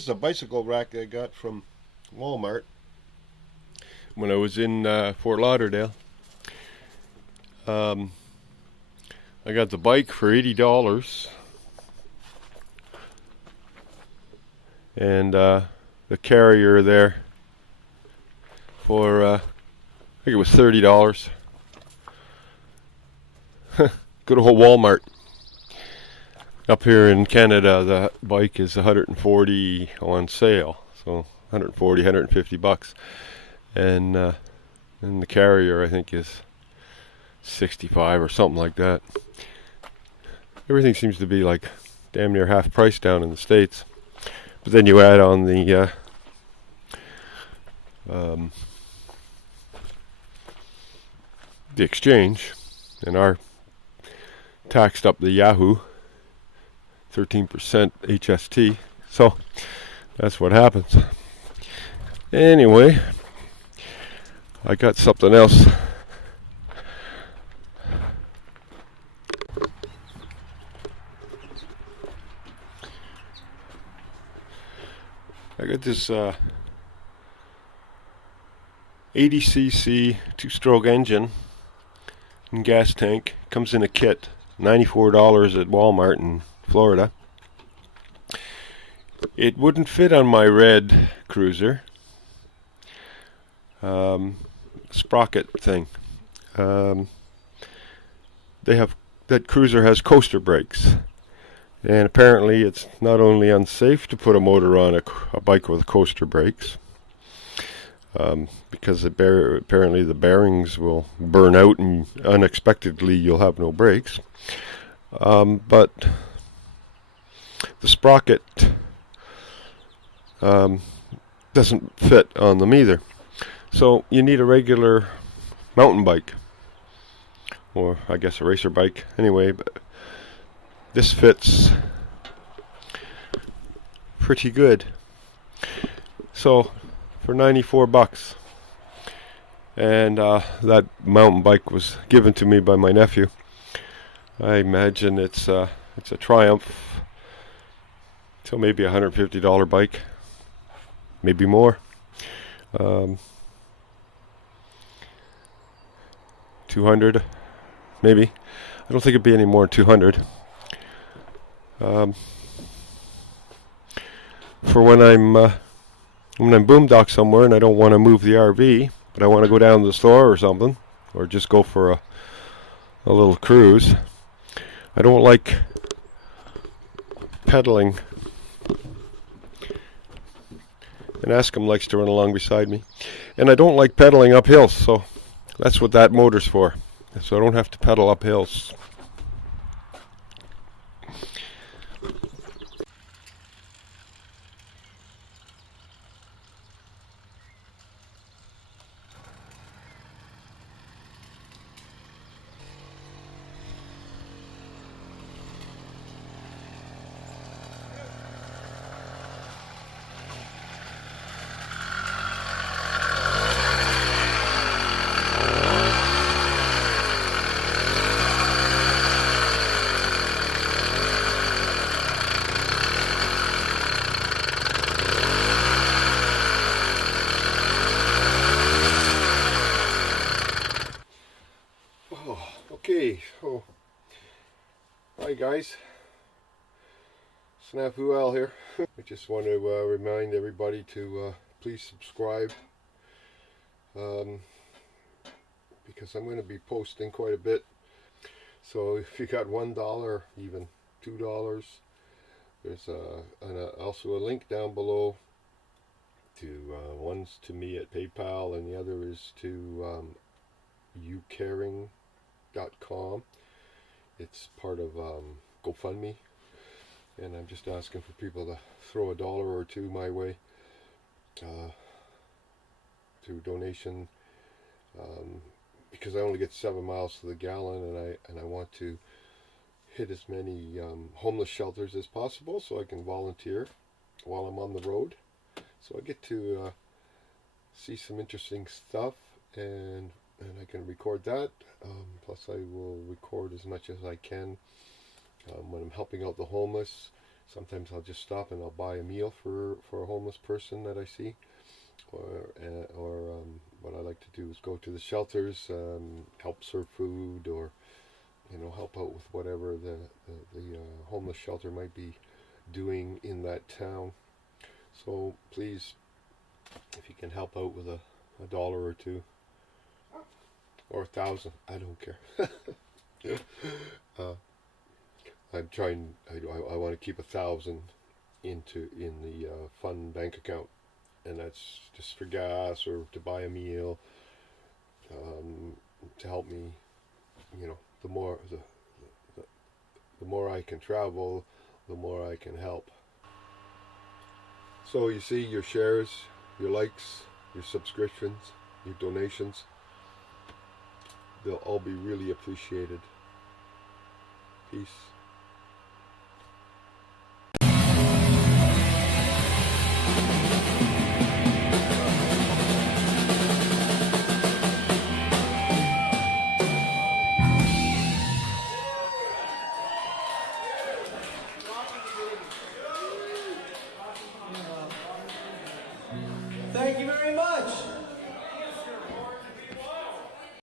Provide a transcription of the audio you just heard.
This is a bicycle rack I got from Walmart when I was in Fort Lauderdale. I got the bike for $80 and the carrier there for I think it was $30. Good old Walmart. Up here in Canada, the bike is $140 on sale, so $140, $150, and the carrier I think is $65 or something like that. Everything seems to be like damn near half price down in the States, but then you add on the exchange, and our taxed up the Yahoo 13% HST, so that's what happens. Anyway, I got something else. I got this 80cc two-stroke engine and gas tank. Comes in a kit, $94 at Walmart in Florida. It wouldn't fit on my red cruiser sprocket thing. They have, that cruiser has coaster brakes, and apparently it's not only unsafe to put a motor on a bike with coaster brakes, because apparently the bearings will burn out and unexpectedly you'll have no brakes, but the sprocket doesn't fit on them either. So you need a regular mountain bike, or I guess a racer bike. Anyway, but this fits pretty good. So for $94, and that mountain bike was given to me by my nephew. I imagine it's a Triumph. So maybe $150 bike, maybe more. 200, maybe. I don't think it'd be any more than 200. For when I'm boondock somewhere and I don't want to move the RV, but I want to go down to the store or something, or just go for a little cruise. I don't like pedaling. And Askham likes to run along beside me. And I don't like pedaling up hills, so that's what that motor's for. So I don't have to pedal up hills. Okay, so hi guys, Snafu Al here. I just want to remind everybody to please subscribe, because I'm going to be posting quite a bit. So if you got $1, even $2, there's also a link down below to one's to me at PayPal, and the other is to youcaring.com. It's part of GoFundMe, and I'm just asking for people to throw $1 or $2 my way through donation, because I only get 7 miles to the gallon, and I want to hit as many homeless shelters as possible, so I can volunteer while I'm on the road, so I get to see some interesting stuff, and I can record that. Plus I will record as much as I can when I'm helping out the homeless, Sometimes I'll just stop and I'll buy a meal for a homeless person that I see, or what I like to do is go to the shelters, help serve food, or help out with whatever the homeless shelter might be doing in that town. So please, if you can help out with a dollar or two or 1,000, I don't care. uh, I'm trying. I want to keep 1,000 in the fund bank account, and that's just for gas or to buy a meal, to help me. The more I can travel, the more I can help. So you see, your shares, your likes, your subscriptions, your donations, they'll all be really appreciated. Peace.